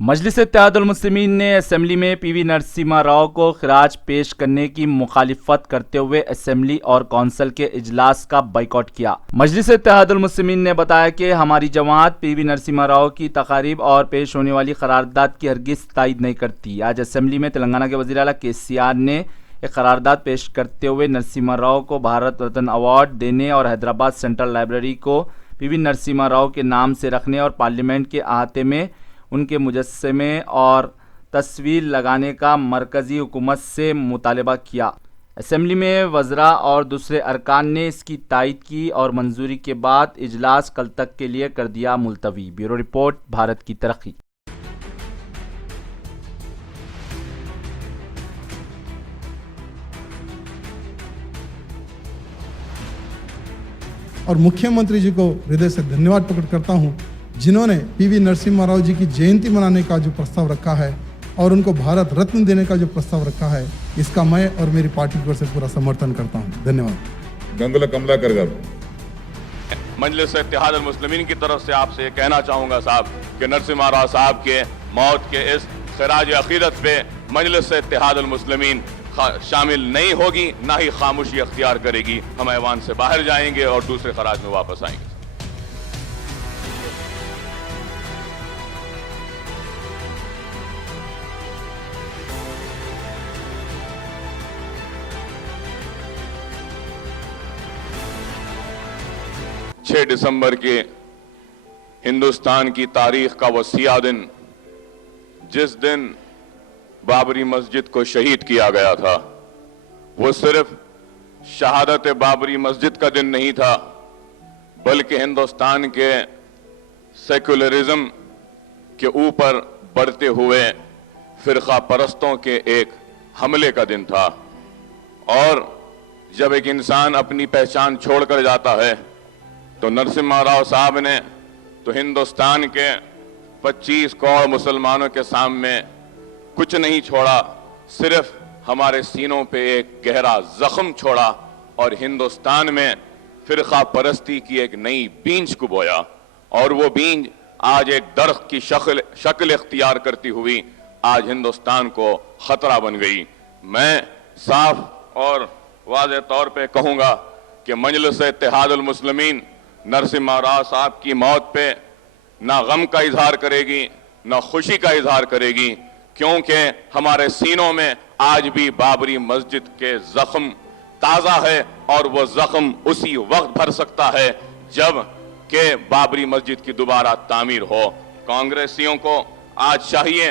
मजलिस-ए-इत्तेहादुल मुस्लिमीन ने असेंबली में पीवी नरसिम्हा राव को खिराज पेश करने की मुखालिफत करते हुए असेंबली और कौंसिल के इजलास का बाइकआउट किया। मजलिस-ए-इत्तेहादुल मुस्लिमीन ने बताया कि हमारी जमात पीवी नरसिम्हा राव की तकारीब और पेश होने वाली करारदाद की हरगिज़ तायद नहीं करती। आज असेंबली में तेलंगाना के वज़ीर आला KCR ने एक करारदाद पेश करते हुए नरसिम्हा राव को भारत रत्न अवार्ड देने और हैदराबाद सेंट्रल लाइब्रेरी को पीवी नरसिम्हा राव के नाम से रखने और पार्लियामेंट के अहाते में उनके मुजस्समे और तस्वीर लगाने का मरकज़ी हुकूमत से मुतालबा किया। असेंबली में वज़रा और दूसरे अरकान ने इसकी तायद की और मंजूरी के बाद इजलास कल तक के लिए कर दिया मुलतवी। ब्यूरो रिपोर्ट, भारत की तरक्की। और मुख्यमंत्री जी को हृदय से धन्यवाद प्रकट करता हूं, जिन्होंने पीवी नरसिम्हा राव जी की जयंती मनाने का जो प्रस्ताव रखा है और उनको भारत रत्न देने का जो प्रस्ताव रखा है, इसका मैं और मेरी पार्टी की ओर से पूरा समर्थन करता हूं। धन्यवाद। गंगुला कमलाकर गारू। मजलिस-ए-इत्तेहादुल मुस्लिमीन की तरफ से आपसे ये कहना चाहूँगा साहब कि नरसिम्हा राव साहब के मौत के इस खिराज अकीदत पे मजलिस-ए-इत्तेहादुल मुस्लिमीन शामिल नहीं होगी, ना ही खामोशी अख्तियार करेगी। हम ऐवान से बाहर जाएंगे और दूसरे खराज में वापस आएंगे। 6 दिसंबर के हिंदुस्तान की तारीख का वो सिया दिन, जिस दिन बाबरी मस्जिद को शहीद किया गया था, वो सिर्फ शहादत बाबरी मस्जिद का दिन नहीं था, बल्कि हिंदुस्तान के सेक्युलरिज्म के ऊपर बढ़ते हुए फिरका परस्तों के एक हमले का दिन था। और जब एक इंसान अपनी पहचान छोड़कर जाता है तो नरसिम्हा राव साहब ने तो हिंदुस्तान के 25 करोड़ मुसलमानों के सामने कुछ नहीं छोड़ा, सिर्फ हमारे सीनों पे एक गहरा जख्म छोड़ा और हिंदुस्तान में फिरका परस्ती की एक नई बीज को बोया। और वो बीज आज एक दरख्त की शक्ल इख्तियार करती हुई आज हिंदुस्तान को खतरा बन गई। मैं साफ और वाज़ेह तौर पे कहूंगा कि मजलिस-ए-इत्तेहादुल मुस्लिमीन नरसिम्हा राव साहब की मौत पे ना गम का इजहार करेगी, ना खुशी का इजहार करेगी, क्योंकि हमारे सीनों में आज भी बाबरी मस्जिद के जख्म ताज़ा है और वो जख्म उसी वक्त भर सकता है जब के बाबरी मस्जिद की दोबारा तामीर हो। कांग्रेसियों को आज चाहिए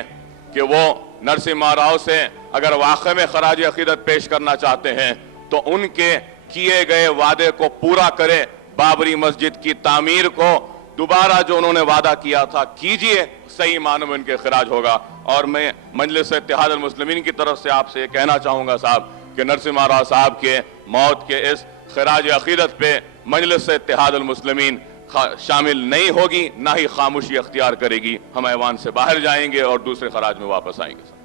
कि वो नरसिम्हा राव से अगर वाकई में खराज अकीदत पेश करना चाहते हैं तो उनके किए गए वादे को पूरा करें, बाबरी मस्जिद की तामीर को दोबारा जो उन्होंने वादा किया था कीजिए, सही मानों में उनके खिराज होगा। और मैं मजलिस-ए-इत्तेहादुल मुस्लिमीन की तरफ से आपसे कहना चाहूंगा साहब कि नरसिम्हा राव साहब के मौत के इस खिराज अकीदत पे मजलिस-ए-इत्तेहादुल मुस्लिमीन शामिल नहीं होगी, ना ही खामोशी अख्तियार करेगी। हम ऐवान से बाहर जाएंगे और दूसरे खराज में वापस आएंगे।